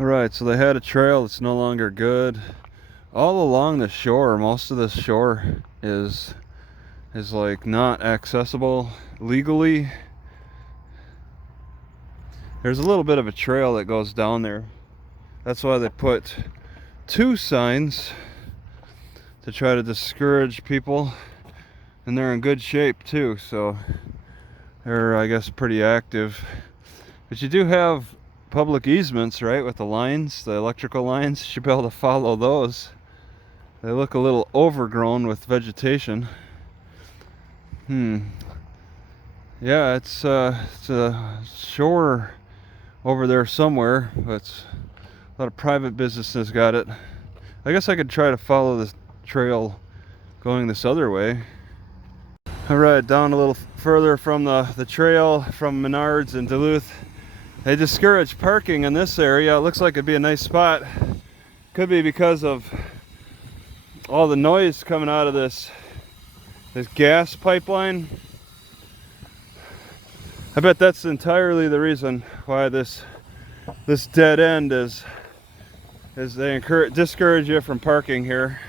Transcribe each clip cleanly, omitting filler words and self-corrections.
Alright, so they had a trail that's no longer good. All along the shore, most of this shore is like not accessible legally. There's a little bit of a trail that goes down there. That's why they put 2 signs to try to discourage people. And they're in good shape too, so they're, I guess, pretty active. But you do have public easements, right, with the lines, the electrical lines. You should be able to follow those. They look a little overgrown with vegetation. Yeah, it's a shore over there somewhere, but a lot of private businesses got it. I guess I could try to follow this trail going this other way. Alright, down a little further from the trail from Menards and Duluth. They discourage parking in this area. It looks like it'd be a nice spot. Could be because of all the noise coming out of this gas pipeline. I bet that's entirely the reason why this dead end is they discourage you from parking here.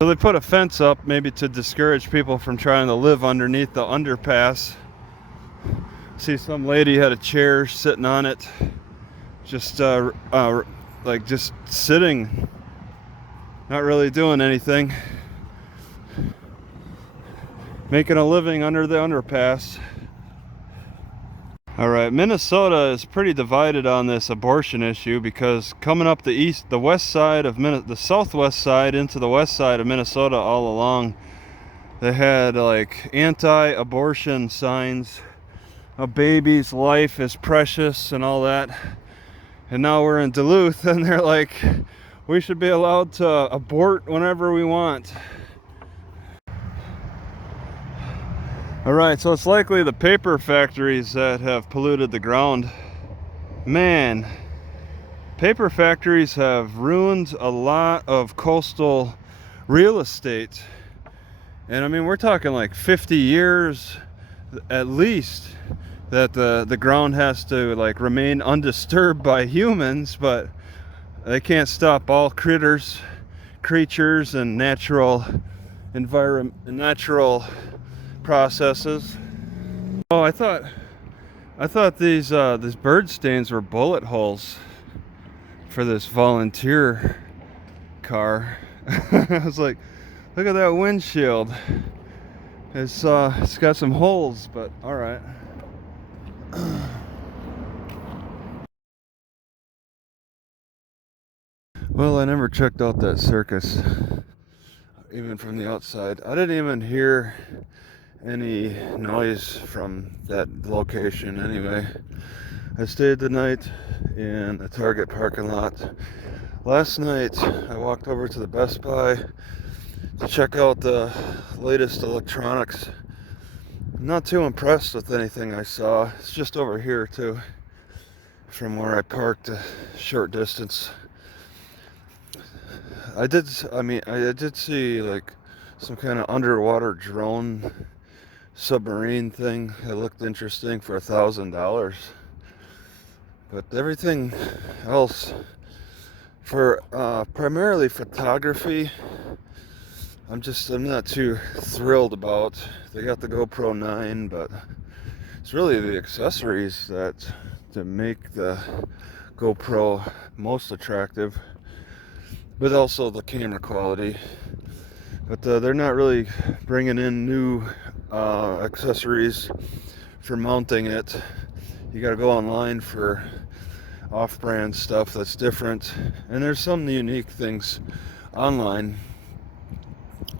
So they put a fence up maybe to discourage people from trying to live underneath the underpass. See, some lady had a chair sitting on it, just like just sitting, not really doing anything, making a living under the underpass. Alright, Minnesota is pretty divided on this abortion issue, because coming up the west side of the southwest side into the west side of Minnesota all along, they had like anti-abortion signs. A baby's life is precious and all that. And now we're in Duluth and they're like, we should be allowed to abort whenever we want. Alright, so it's likely the paper factories that have polluted the ground. Man, paper factories have ruined a lot of coastal real estate. And I mean, we're talking like 50 years at least that the ground has to like remain undisturbed by humans, but they can't stop all creatures and natural processes. Oh, I thought these bird stains were bullet holes for this volunteer car. I was like, look at that windshield. It's got some holes, but all right. Well, I never checked out that circus, even from the outside. I didn't even hear any noise from that location anyway. I stayed the night in a Target parking lot. Last night I walked over to the Best Buy to check out the latest electronics. I'm not too impressed with anything I saw. It's just over here too, from where I parked a short distance. I did see like some kind of underwater drone submarine thing that looked interesting for $1,000, but everything else for primarily photography, I'm not too thrilled about. They got the GoPro 9, but it's really the accessories that make the GoPro most attractive, but also the camera quality. But they're not really bringing in new accessories for mounting it. You gotta go online for off-brand stuff that's different, and there's some unique things online.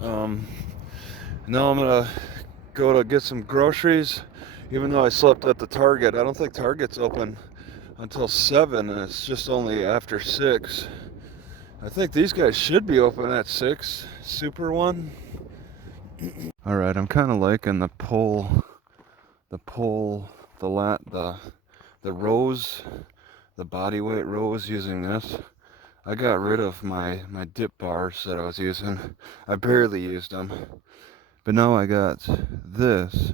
Now I'm gonna go to get some groceries, even though I slept at the Target. I don't think Target's open until 7, and it's just only after 6. I think these guys should be open at 6. Super One. Alright, I'm kind of liking the rose, the body weight rose using this. I got rid of my dip bars that I was using. I barely used them. But now I got this,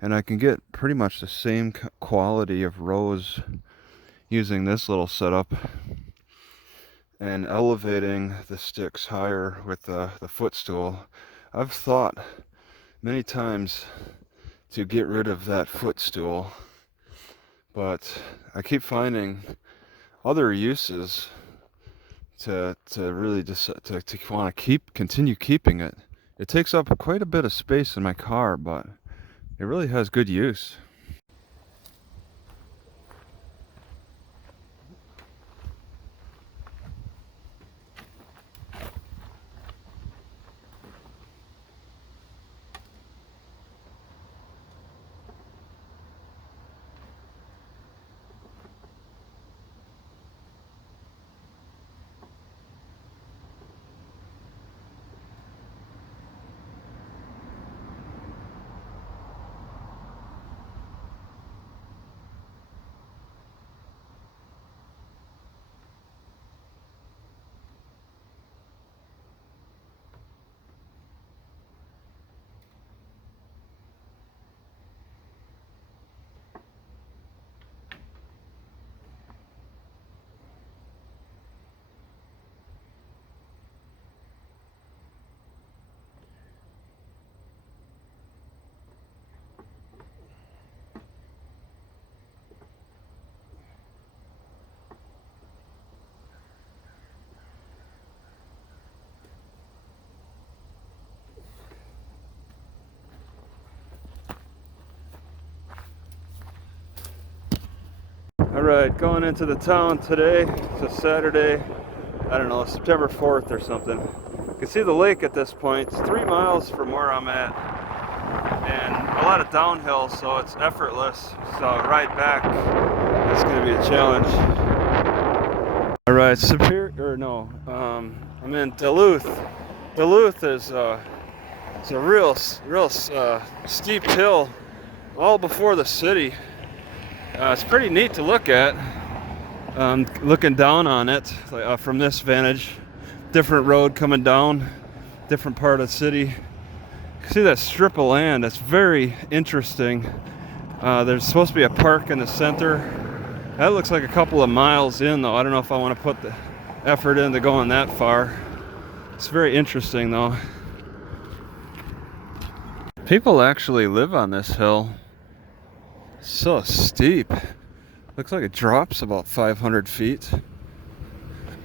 and I can get pretty much the same quality of rows using this little setup and elevating the sticks higher with the footstool. I've thought many times to get rid of that footstool, but I keep finding other uses to really just to want to continue keeping it. It takes up quite a bit of space in my car, but it really has good use. Alright, going into the town today. It's a Saturday, I don't know, September 4th or something. You can see the lake at this point. It's 3 miles from where I'm at, and a lot of downhill, so it's effortless. So ride back, it's going to be a challenge. Alright, I'm in Duluth. Duluth is it's a real steep hill all before the city. It's pretty neat to look at, looking down on it from this vantage. Different road coming down, different part of the city. See that strip of land? That's very interesting. There's supposed to be a park in the center. That looks like a couple of miles in, though. I don't know if I want to put the effort into going that far. It's very interesting, though. People actually live on this hill. So steep. Looks like it drops about 500 feet.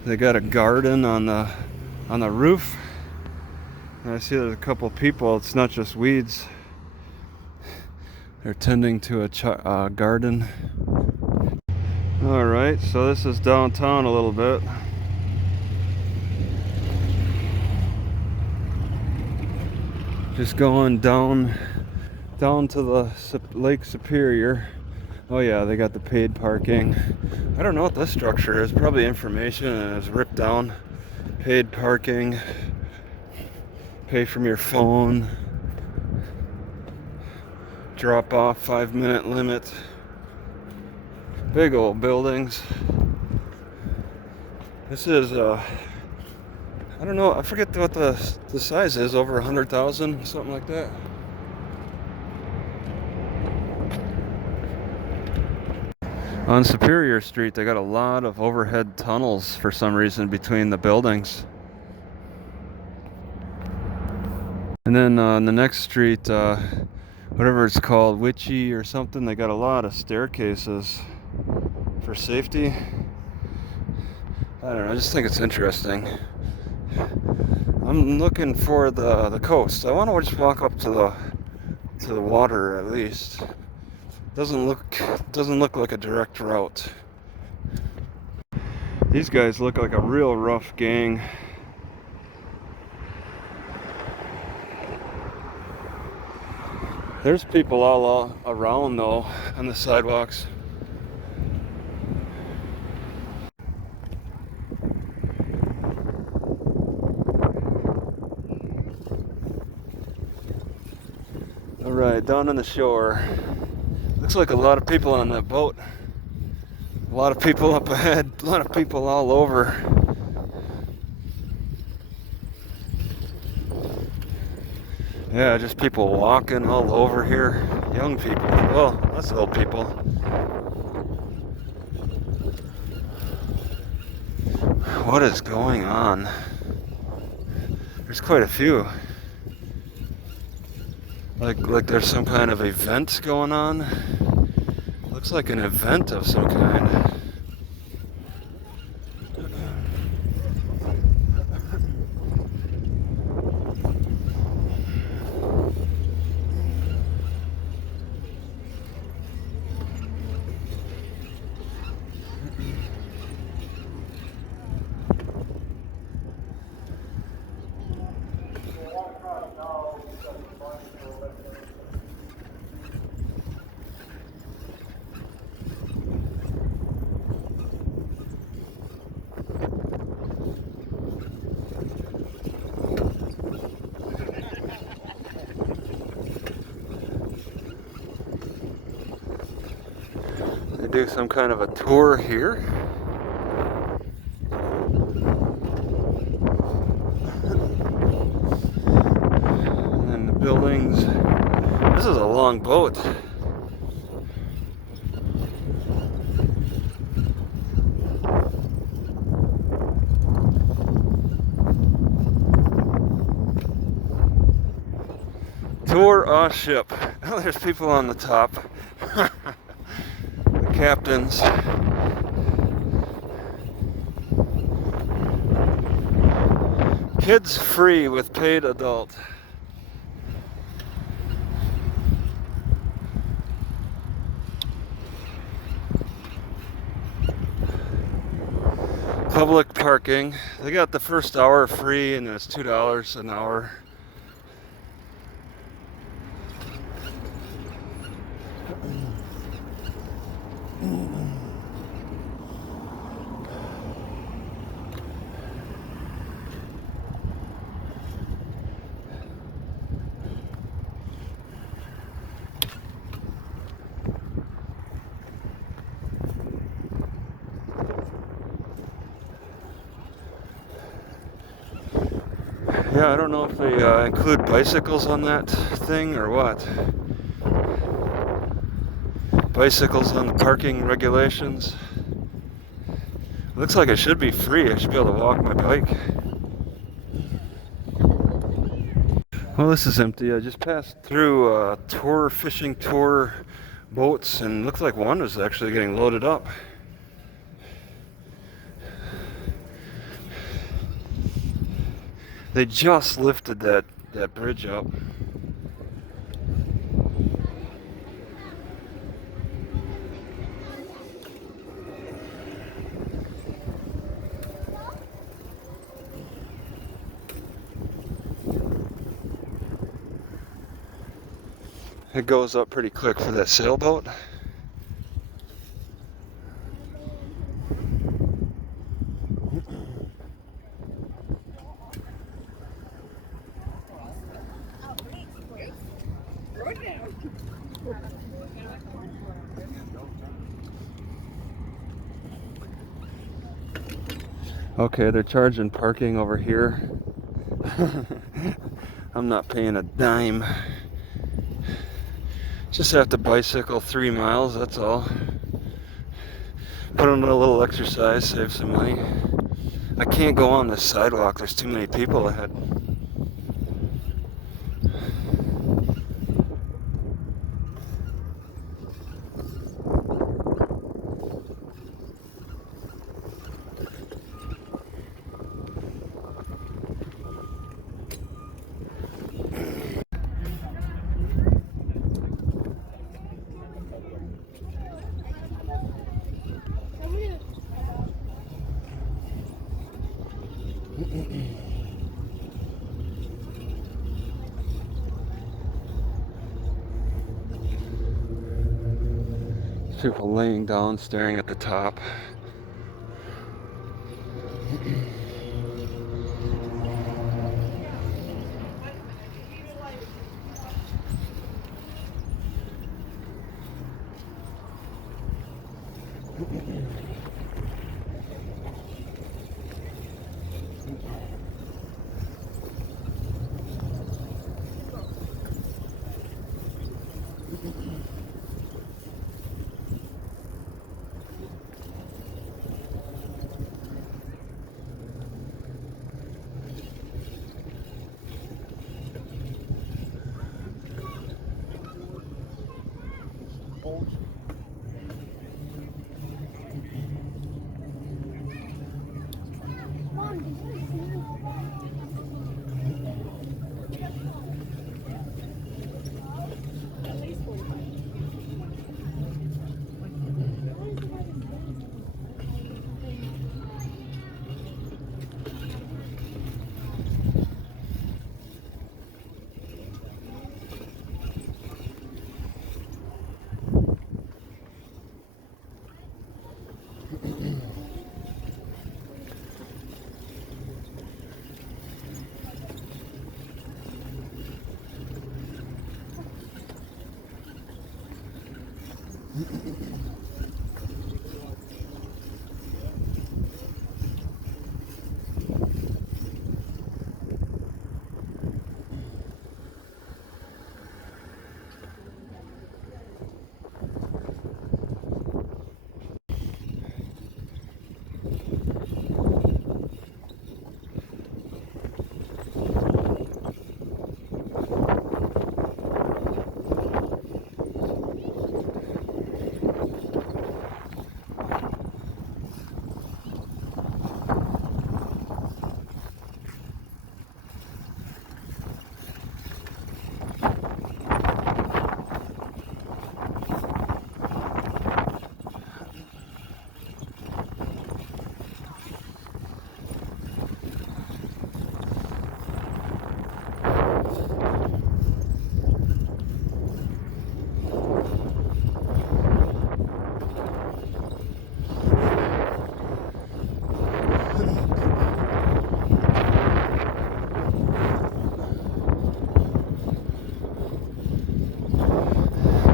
They got a garden on the roof. And I see there's a couple people. It's not just weeds. They're tending to a garden. All right, so this is downtown a little bit. Just going down to the Lake Superior. Oh yeah, they got the paid parking. I don't know what this structure is. Probably information, and it's ripped down. Paid parking. Pay from your phone. Drop off, 5-minute limit. Big old buildings. This is I don't know, I forget what the size is, over 100,000, something like that. On Superior Street, they got a lot of overhead tunnels for some reason between the buildings. And then on the next street, whatever it's called, Witchy or something, they got a lot of staircases for safety. I don't know, I just think it's interesting. I'm looking for the coast. I want to just walk up to the water at least. Doesn't look like a direct route. These guys look like a real rough gang. There's people all around though on the sidewalks. All right, down on the shore. Looks like a lot of people on that boat. A lot of people up ahead, a lot of people all over. Yeah, just people walking all over here. Young people. Well, that's old people. What is going on? There's quite a few. Like there's some kind of event going on. Looks like an event of some kind. They do some kind of a tour here. And the buildings. This is a long boat. Tour a ship. Oh, there's people on the top. The captains. Kids free with paid adult. Public parking. They got the first hour free and it's $2 an hour. Yeah, I don't know if they include bicycles on that thing or what. Bicycles on the parking regulations. Looks like it should be free. I should be able to walk my bike. Well, this is empty. I just passed through fishing tour boats, and looks like one was actually getting loaded up. They just lifted that bridge up. It goes up pretty quick for that sailboat. Okay, they're charging parking over here. I'm not paying a dime. Just have to bicycle 3 miles, that's all. Put in a little exercise, save some money. I can't go on this sidewalk, there's too many people ahead. People laying down, staring at the top.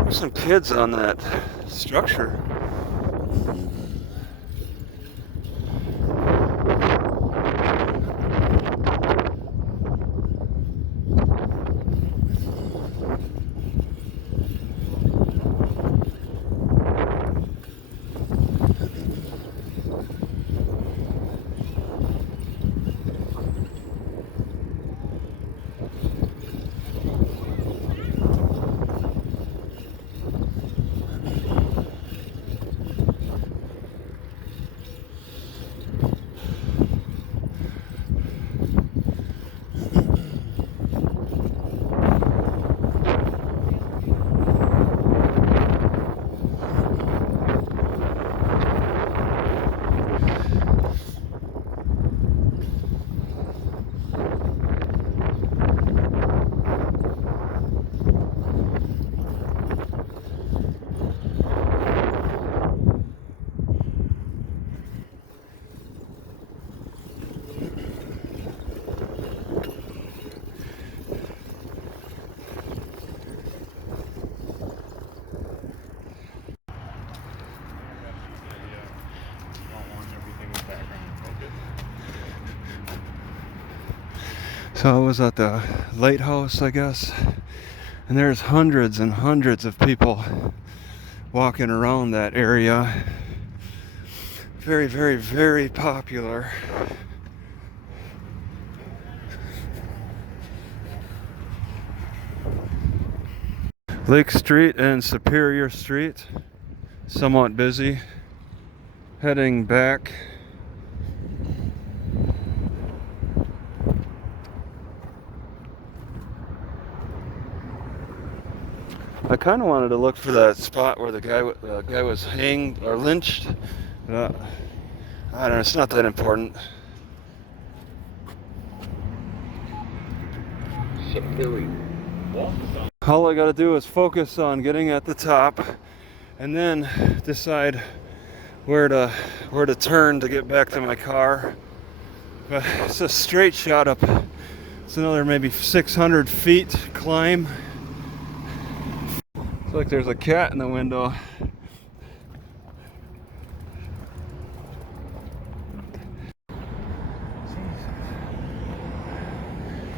There's some kids on that structure. So I was at the lighthouse, I guess, and there's hundreds and hundreds of people walking around that area. Very, very, very popular. Lake Street and Superior Street, somewhat busy. Heading back. I kind of wanted to look for that spot where the guy was hanged or lynched. I don't know, it's not that important. All I gotta do is focus on getting at the top and then decide where to turn to get back to my car. But it's a straight shot up. It's another maybe 600 feet climb. It's like there's a cat in the window.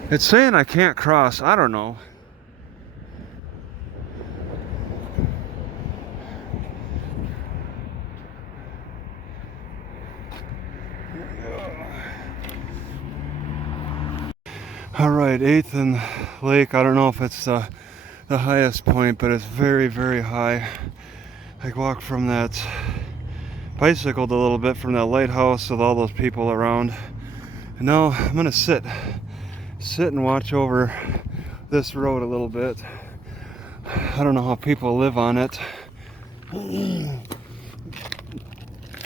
It's saying I can't cross. I don't know. All right, 8th and Lake. I don't know if it's the highest point, but it's very, very high. I walked from that, bicycled a little bit from that lighthouse with all those people around. Now I'm gonna sit and watch over this road a little bit. I don't know how people live on it.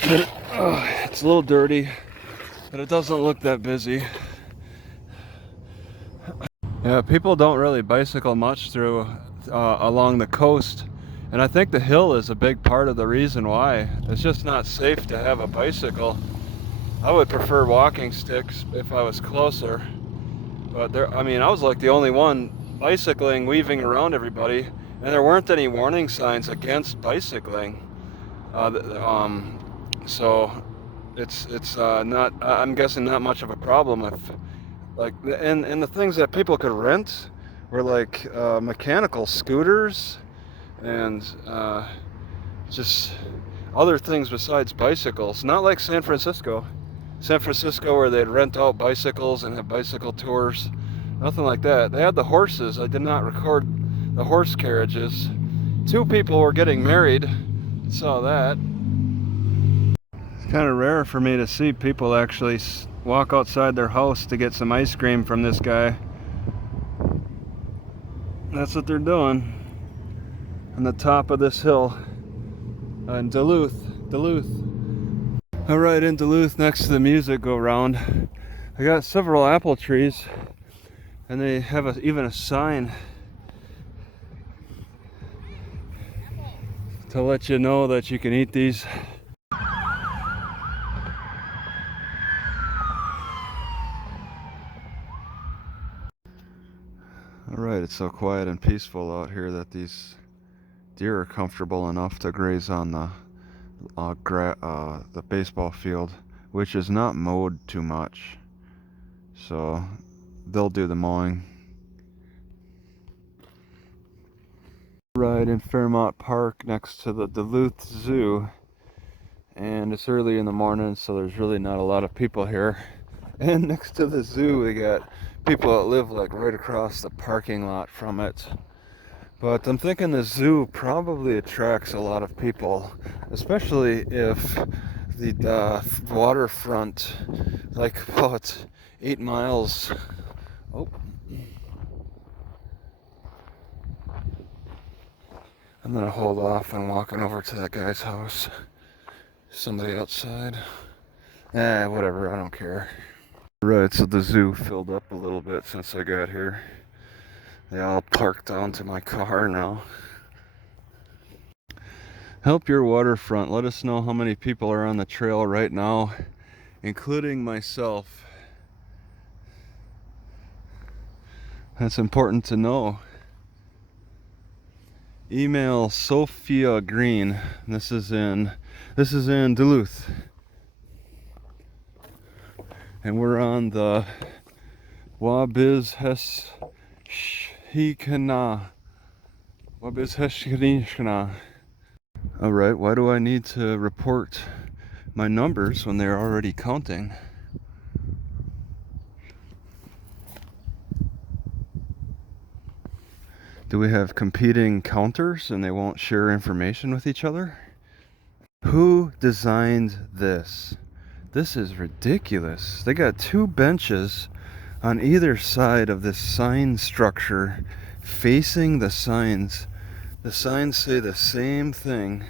It's a little dirty, but it doesn't look that busy. Yeah, people don't really bicycle much through along the coast, and I think the hill is a big part of the reason why. It's just not safe to have a bicycle. I would prefer walking sticks if I was closer, but there, I mean, I was like the only one bicycling, weaving around everybody, and there weren't any warning signs against bicycling. So it's not, I'm guessing, not much of a problem. If like, and the things that people could rent were like mechanical scooters and just other things besides bicycles. Not like San Francisco where they'd rent out bicycles and have bicycle tours. Nothing like that. They had the horses. I did not record the horse carriages. 2 people were getting married. Saw that. It's kind of rare for me to see people actually walk outside their house to get some ice cream from this guy. That's what they're doing on the top of this hill in Duluth. All right, in Duluth, next to the music go round, I got several apple trees, and they have even a sign to let you know that you can eat these. Alright, it's so quiet and peaceful out here that these deer are comfortable enough to graze on the baseball field, which is not mowed too much. So they'll do the mowing. Right in Fairmont Park next to the Duluth Zoo. And it's early in the morning, so there's really not a lot of people here. And next to the zoo, we got people that live like right across the parking lot from it. But I'm thinking the zoo probably attracts a lot of people, especially if the waterfront, like about 8 miles. Oh. I'm gonna hold off on walking over to that guy's house. Somebody outside. Whatever, I don't care. Right, so the zoo filled up a little bit since I got here. They all parked onto my car now. Help your waterfront. Let us know how many people are on the trail right now, including myself. That's important to know. Email Sophia Green. This is in Duluth. And we're on the Wabizheshkina. Alright, why do I need to report my numbers when they're already counting? Do we have competing counters and they won't share information with each other? Who designed this? This is ridiculous. They got 2 benches on either side of this sign structure facing the signs. The signs say the same thing,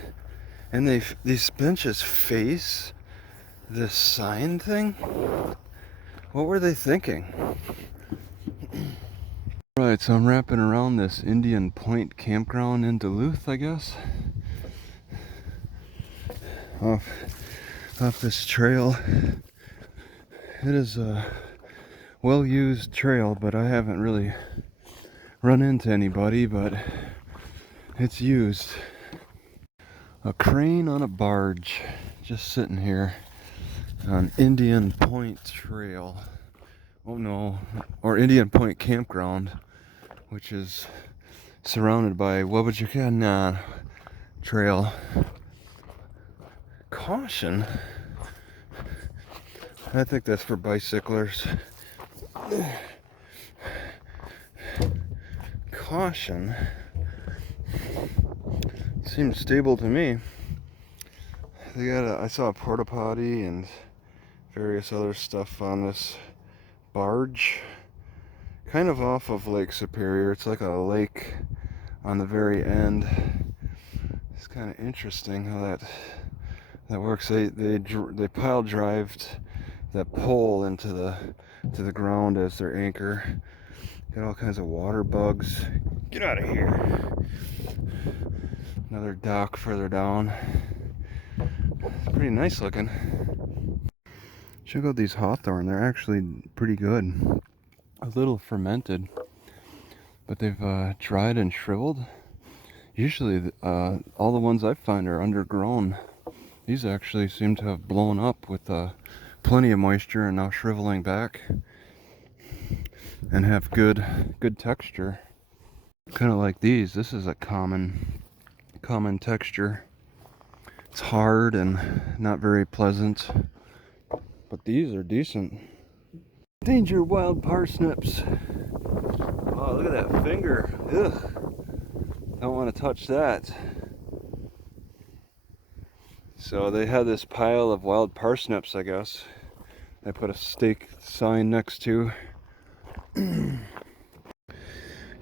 and these benches face this sign thing? What were they thinking? Right, so I'm wrapping around this Indian Point Campground in Duluth, I guess. Off this trail. It is a well-used trail, but I haven't really run into anybody, but it's used. A crane on a barge, just sitting here on Indian Point Trail. Oh no, or Indian Point Campground, which is surrounded by Wabachikana Trail. Caution. I think that's for bicyclers. Caution. Seems stable to me. They got I saw a porta potty and various other stuff on this barge, kind of off of Lake Superior. It's like a lake on the very end. It's kind of interesting how that works. They pile drived that pole into the ground as their anchor. Got all kinds of water bugs. Get out of here. Another dock further down. It's pretty nice looking. Check out these hawthorn. They're actually pretty good. A little fermented, but they've dried and shriveled. Usually all the ones I find are undergrown. These actually seem to have blown up with plenty of moisture and now shriveling back and have good texture. Kind of like these. This is a common texture. It's hard and not very pleasant, but these are decent. Danger wild parsnips. Oh, look at that finger. Ugh. Don't want to touch that. So they had this pile of wild parsnips, I guess. They put a stake sign next to.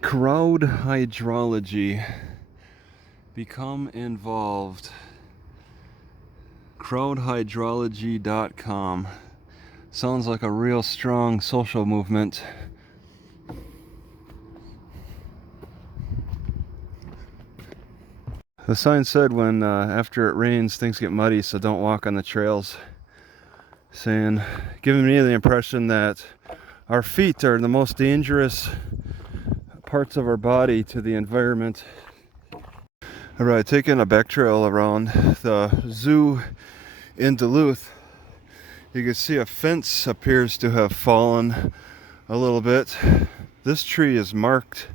Crowd hydrology. Become involved. Crowdhydrology.com. Sounds like a real strong social movement. The sign said when after it rains things get muddy, so don't walk on the trails. Giving me the impression that our feet are the most dangerous parts of our body to the environment. Alright, taking a back trail around the zoo in Duluth. You can see a fence appears to have fallen a little bit. This tree is marked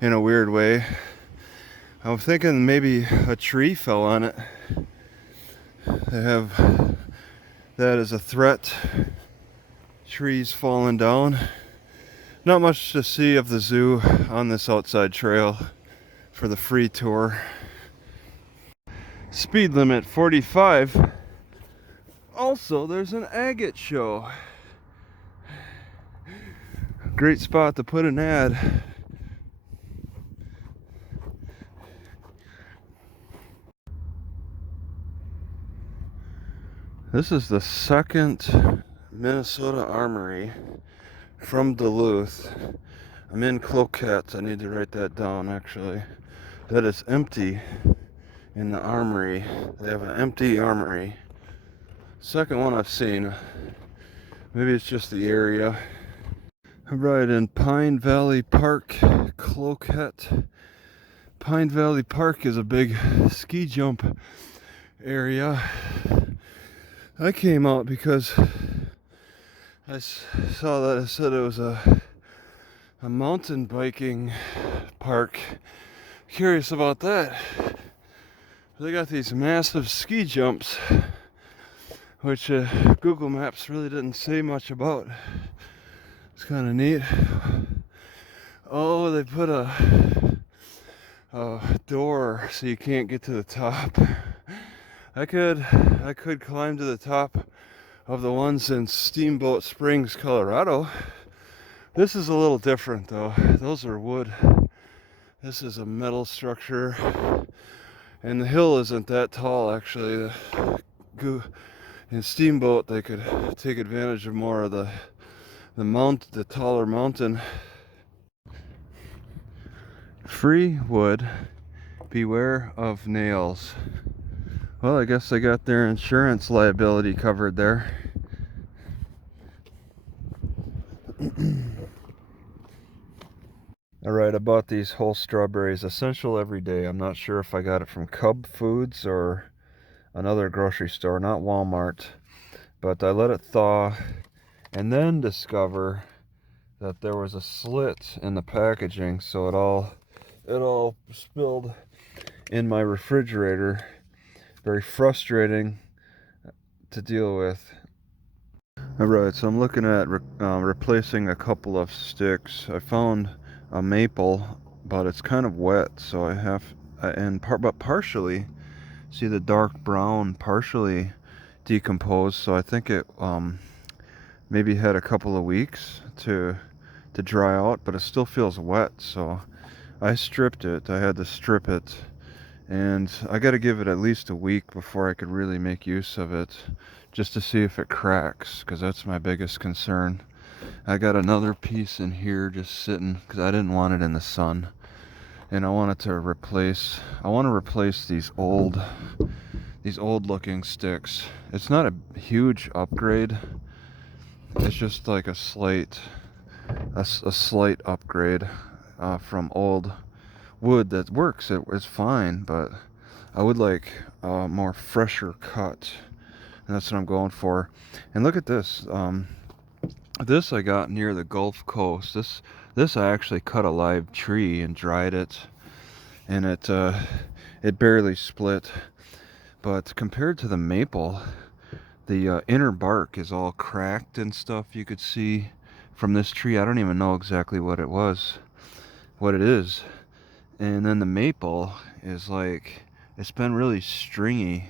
in a weird way. I'm thinking maybe a tree fell on it. They have that as a threat. Trees falling down. Not much to see of the zoo on this outside trail for the free tour. Speed limit 45. Also, there's an agate show. Great spot to put an ad. This is the second Minnesota Armory from Duluth. I'm in Cloquet. I need to write that down actually. That is empty in the armory. They have an empty armory. Second one I've seen. Maybe it's just the area. Right in Pine Valley Park, Cloquet. Pine Valley Park is a big ski jump area. I came out because I saw that it said it was a mountain biking park. Curious about that. They got these massive ski jumps, which Google Maps really didn't say much about. It's kind of neat. Oh, they put a door so you can't get to the top. I could climb to the top of the ones in Steamboat Springs, Colorado. This is a little different though. Those are wood. This is a metal structure. And the hill isn't that tall actually. In Steamboat they could take advantage of more of the taller mountain. Free wood. Beware of nails. Well, I guess they got their insurance liability covered there. Alright, I bought these whole strawberries, essential every day. I'm not sure if I got it from Cub Foods or another grocery store, not Walmart. But I let it thaw and then discover that there was a slit in the packaging, so it all spilled in my refrigerator. Very frustrating to deal with. Alright, so I'm looking at replacing a couple of sticks. I found a maple, but it's kind of wet, so but partially, see the dark brown partially decomposed, so I think maybe had a couple of weeks to dry out, but it still feels wet, so I stripped it. I had to strip it, and I got to give it at least a week before I could really make use of it, just to see if it cracks, because that's my biggest concern. I got another piece in here just sitting because I didn't want it in the sun, and I want to replace these old looking sticks. It's not a huge upgrade. It's just like a slight upgrade from old wood that works. It's fine, but I would like a more fresher cut, and that's what I'm going for. And look at this. This I got near the Gulf Coast. This I actually cut a live tree and dried it, and it barely split. But compared to the maple, the inner bark is all cracked and stuff. You could see from this tree. I don't even know exactly what it is. And then the maple is like, it's been really stringy.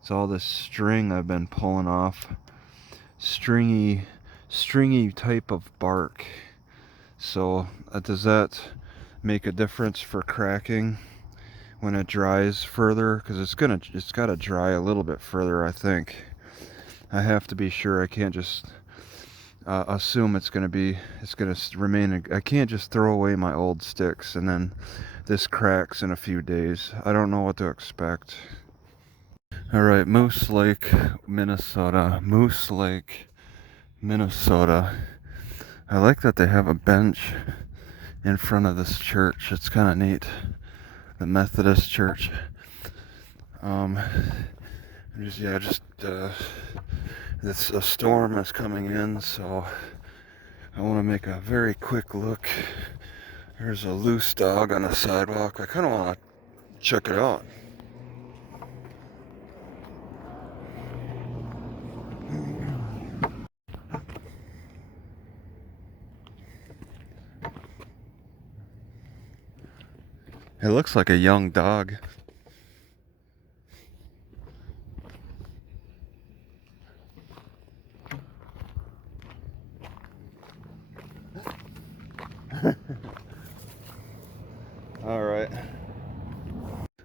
It's all this string I've been pulling off. Stringy type of bark. So does that make a difference for cracking when it dries further? Because it's got to dry a little bit further, I think. I have to be sure. I can't just assume it's going to remain. I can't just throw away my old sticks and then this cracks in a few days. I don't know what to expect. All right, Moose Lake, Minnesota. I like that they have a bench in front of this church. It's kind of neat. The Methodist church. It's a storm that's coming in, so I want to make a very quick look. There's a loose dog on the sidewalk. I kind of want to check it out. It looks like a young dog.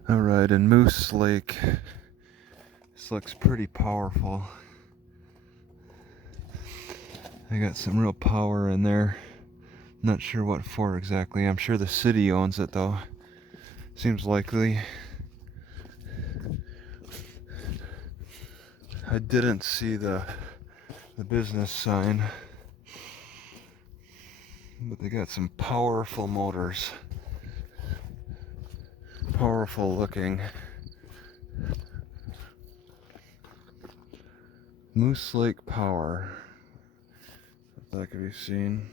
All right, in Moose Lake, this looks pretty powerful. I got some real power in there. Not sure what for exactly. I'm sure the city owns it though. Seems likely. I didn't see the business sign, but they got some powerful motors. Powerful looking. Moose Lake Power. If that could be seen.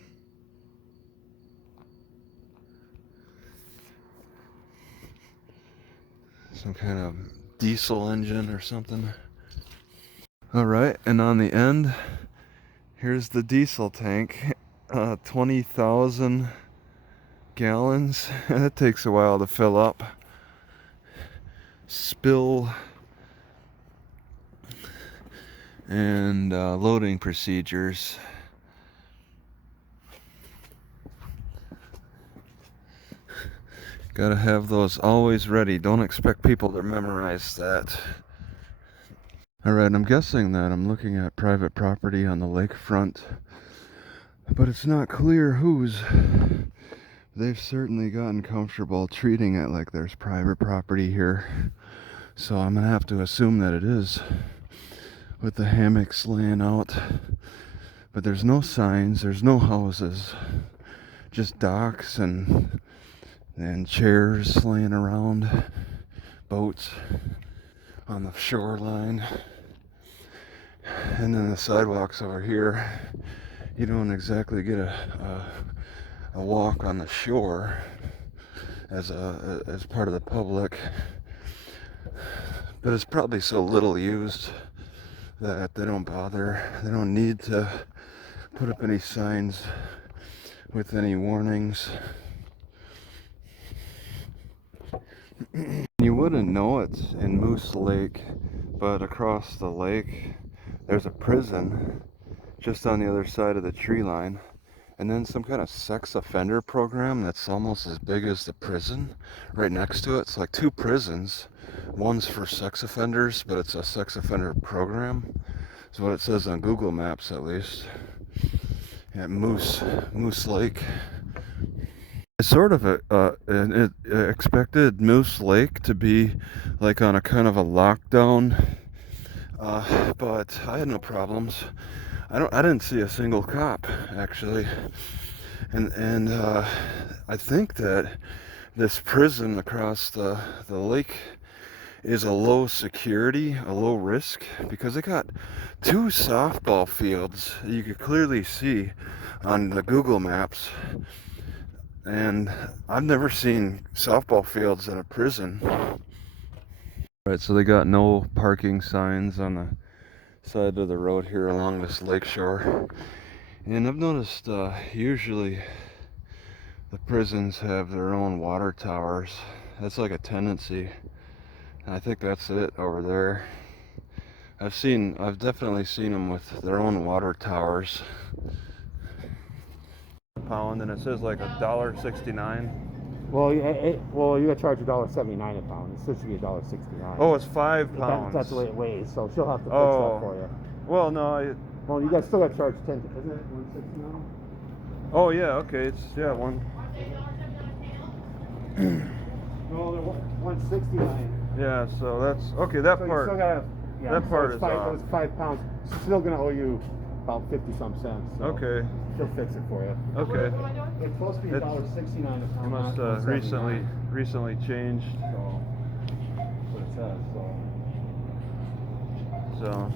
Some kind of diesel engine or something. Alright, and on the end, here's the diesel tank. 20,000 gallons. That takes a while to fill up. Spill and loading procedures. Gotta have those always ready. Don't expect people to memorize that. Alright, I'm guessing that I'm looking at private property on the lakefront, but it's not clear whose. They've certainly gotten comfortable treating it like there's private property here, so I'm gonna have to assume that it is, with the hammocks laying out. But there's no signs, there's no houses, just docks and chairs laying around, boats on the shoreline, and then the sidewalks over here. You don't exactly get a walk on the shore as part of the public, but it's probably so little used that they don't bother. They don't need to put up any signs with any warnings. You wouldn't know it in Moose Lake, but across the lake there's a prison just on the other side of the tree line. And then some kind of sex offender program that's almost as big as the prison right next to it. It's like two prisons. One's for sex offenders, but it's a sex offender program. Is what it says on Google Maps, at least. At Moose Lake. I sort of expected Moose Lake to be like on a kind of a lockdown, but I had no problems. I didn't see a single cop actually, and I think that this prison across the lake is a low security, a low risk, because they got two softball fields you could clearly see on the Google Maps. And I've never seen softball fields in a prison. Right, so they got no parking signs on the side of the road here along this lake shore. And I've noticed usually the prisons have their own water towers. That's like a tendency. And I think that's it over there. I've definitely seen them with their own water towers. Pound, and it says like $1.69. Well, you got to charge $1.79 a pound. It's supposed to be $1.69. Oh, it's 5 pounds. That's the way it weighs. So she'll have to fix that for you. Well, no. Well, you guys still got to charge 10. Isn't it 169? Oh yeah, okay. It's one. No, they're 169. Yeah, so that's okay. That so part. You still gotta, that part is off. It's 5 pounds. She's still gonna owe you about 50-some cents. So okay. She'll fix it for you. Okay. It's supposed to be $1.69 a pound. You must recently changed. So that's what it says. So.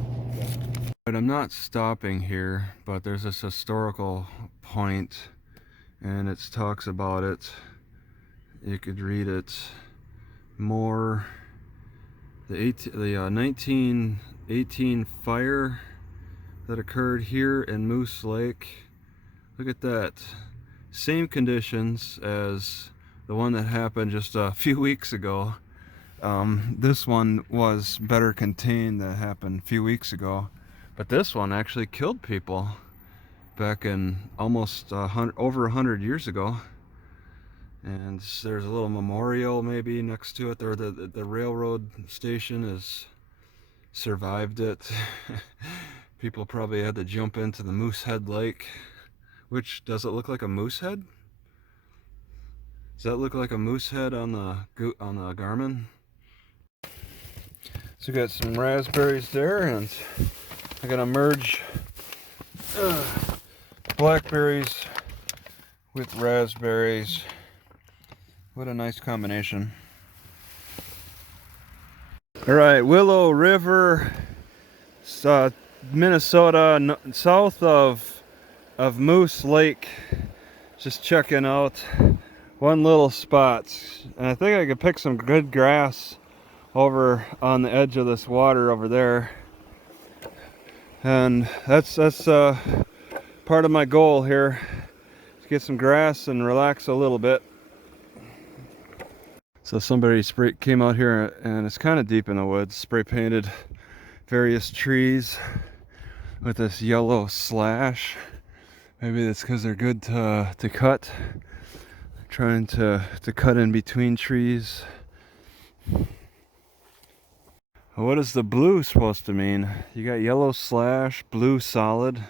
But I'm not stopping here, but there's this historical point, and it talks about it. You could read it more. The 1918 fire that occurred here in Moose Lake. Look at that. Same conditions as the one that happened just a few weeks ago. This one was better contained that happened a few weeks ago. But this one actually killed people back in almost over 100 years ago. And there's a little memorial maybe next to it. There, the railroad station has survived it. People probably had to jump into the Moosehead Lake. Which, does it look like a moose head? Does that look like a moose head on the Garmin? So we got some raspberries there, and I'm gonna merge blackberries with raspberries. What a nice combination. All right, Willow River, Minnesota, south of Moose Lake. Just checking out one little spot, and I think I could pick some good grass over on the edge of this water over there. And that's part of my goal here, to get some grass and relax a little bit. So somebody came out here, and it's kind of deep in the woods, spray painted various trees with this yellow slash. Maybe that's because they're good to cut. Trying to cut in between trees. What is the blue supposed to mean? You got yellow slash, blue solid.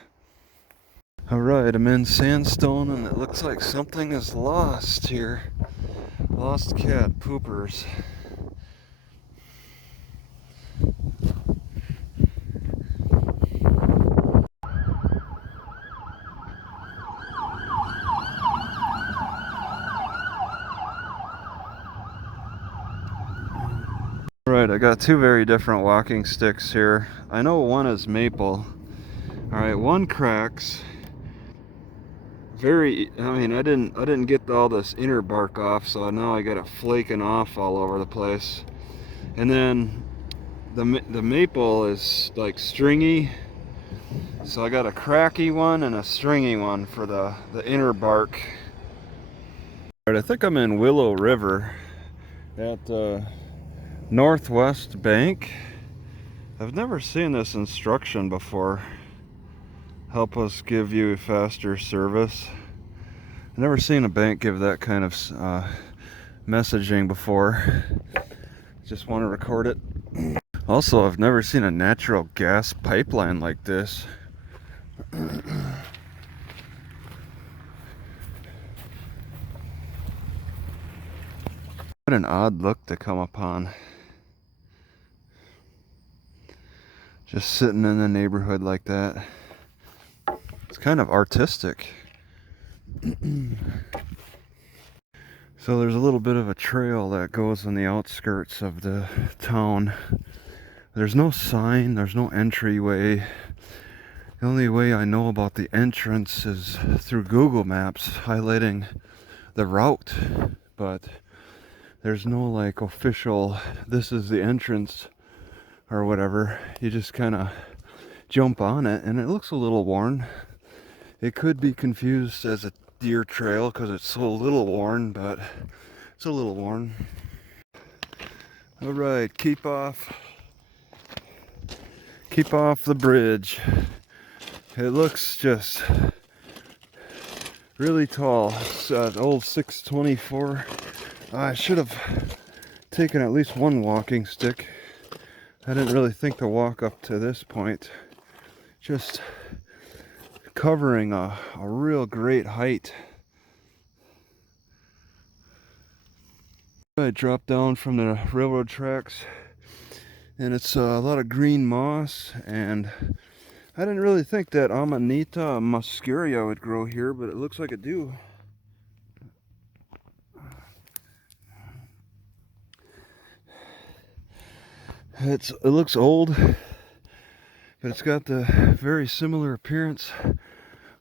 Alright, I'm in sandstone, and it looks like something is lost here. Lost cat poopers. Alright, I got two very different walking sticks here. I know one is maple. Alright, one cracks. I didn't get all this inner bark off, so now I got it flaking off all over the place. And then the maple is like stringy, so I got a cracky one and a stringy one for the inner bark. Alright, I think I'm in Willow River at Northwest Bank. I've never seen this instruction before. help us give you faster service. I've never seen a bank give that kind of messaging before. Just want to record it. Also, I've never seen a natural gas pipeline like this. What an odd look to come upon. Just sitting in the neighborhood like that. It's kind of artistic. So there's a little bit of a trail that goes on the outskirts of the town. There's no sign, there's no entryway. The only way I know about the entrance is through Google Maps highlighting the route, but there's no like official, this is the entrance or whatever. You just kind of jump on it, and it looks a little worn. It could be confused as a deer trail because it's so little worn, but it's a little worn. All right, keep off the bridge. It looks just really tall. It's an old 624. I should have taken at least one walking stick. I didn't really think to walk up to this point. Just covering a real great height. I dropped down from the railroad tracks, and it's a lot of green moss, and I didn't really think that Amanita muscaria would grow here, but it looks like it do. It looks old, but it's got the very similar appearance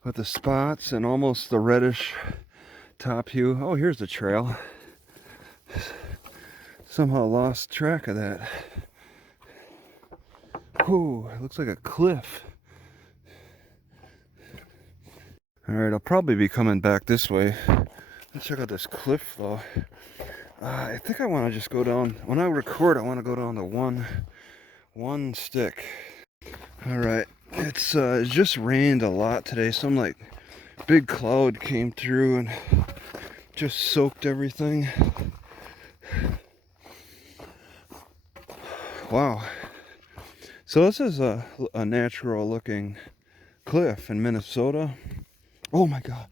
with the spots and almost the reddish top hue. Oh, here's the trail. Somehow lost track of that. Ooh, it looks like a cliff. Alright, I'll probably be coming back this way. Let's check out this cliff though. I think I want to just go down. When I record, I want to go down to one stick. Alright, it just rained a lot today. Some like big cloud came through and just soaked everything. Wow. So this is a natural looking cliff in Minnesota. Oh my God.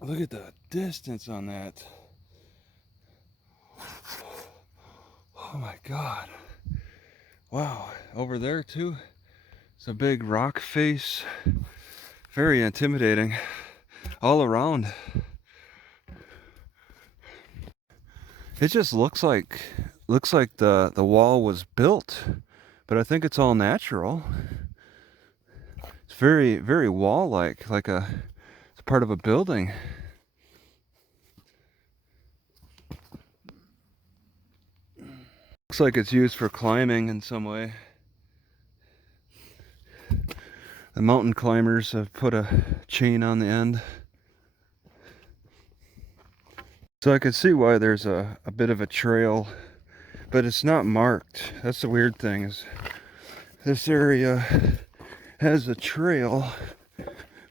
Look at the distance on that. Oh my God. Wow. Over there too. It's a big rock face. Very intimidating all around. It just looks like the wall was built, but I think it's all natural. It's very, very wall-like, it's part of a building. Looks like it's used for climbing in some way. The mountain climbers have put a chain on the end. So I can see why there's a bit of a trail, but it's not marked. That's the weird thing, is this area has a trail,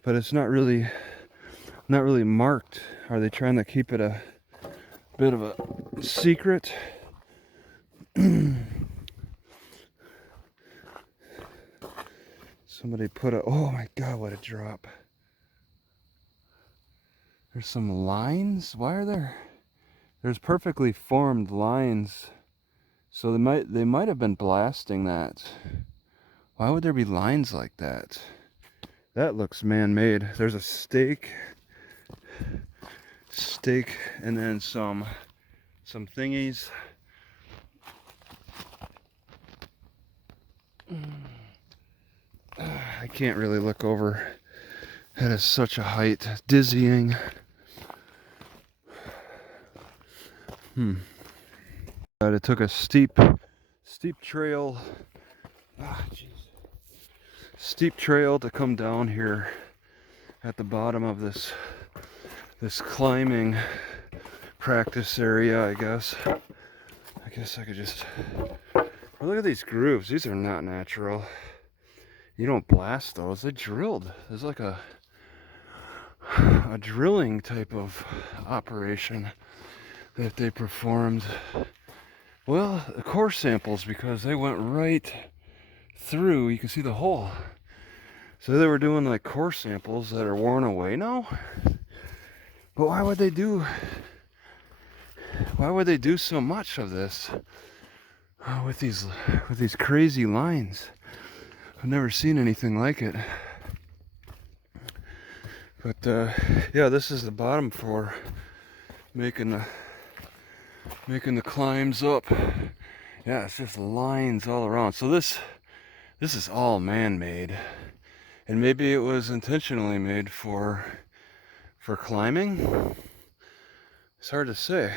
but it's not really marked. Are they trying to keep it a bit of a secret? Somebody put a, oh my God, what a drop. There's some lines. Why are there's perfectly formed lines. So they might have been blasting that. Why would there be lines like that? That looks man-made. There's a stake, and then some thingies. I can't really look over. That is such a height, dizzying. It took a steep trail. Steep trail to come down here at the bottom of this climbing practice area, I guess. I guess I could just, oh, look at these grooves. These are not natural. You don't blast those. They drilled. There's like a drilling type of operation that they performed. Well, the core samples, because they went right through. You can see the hole. So they were doing like core samples that are worn away now. But why would they do so much of this with these crazy lines? I've never seen anything like it. But yeah, this is the bottom for making the climbs up. Yeah, it's just lines all around. So this is all man-made, and maybe it was intentionally made for climbing. It's hard to say.